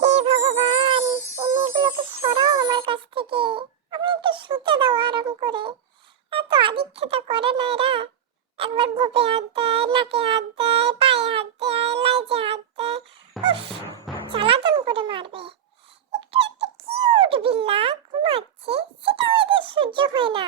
হে ভগবান, এই মেয়েগুলোকে সরাও আমার কাছ থেকে। আমি একটু শুতে দাও আরাম করে। এত আদিক্ষেতা করে না এরা। একবার গোপে হাত দেয়, নাকে হাত দেয়, পায়ে হাত দেয়, লাইজে হাত দেয়। উফ, জ্বালাতন করে মারবে। একটু একটা কিউট বিল্লা ঘুমাচ্ছে, সেটাও এদের সহ্য হয় না।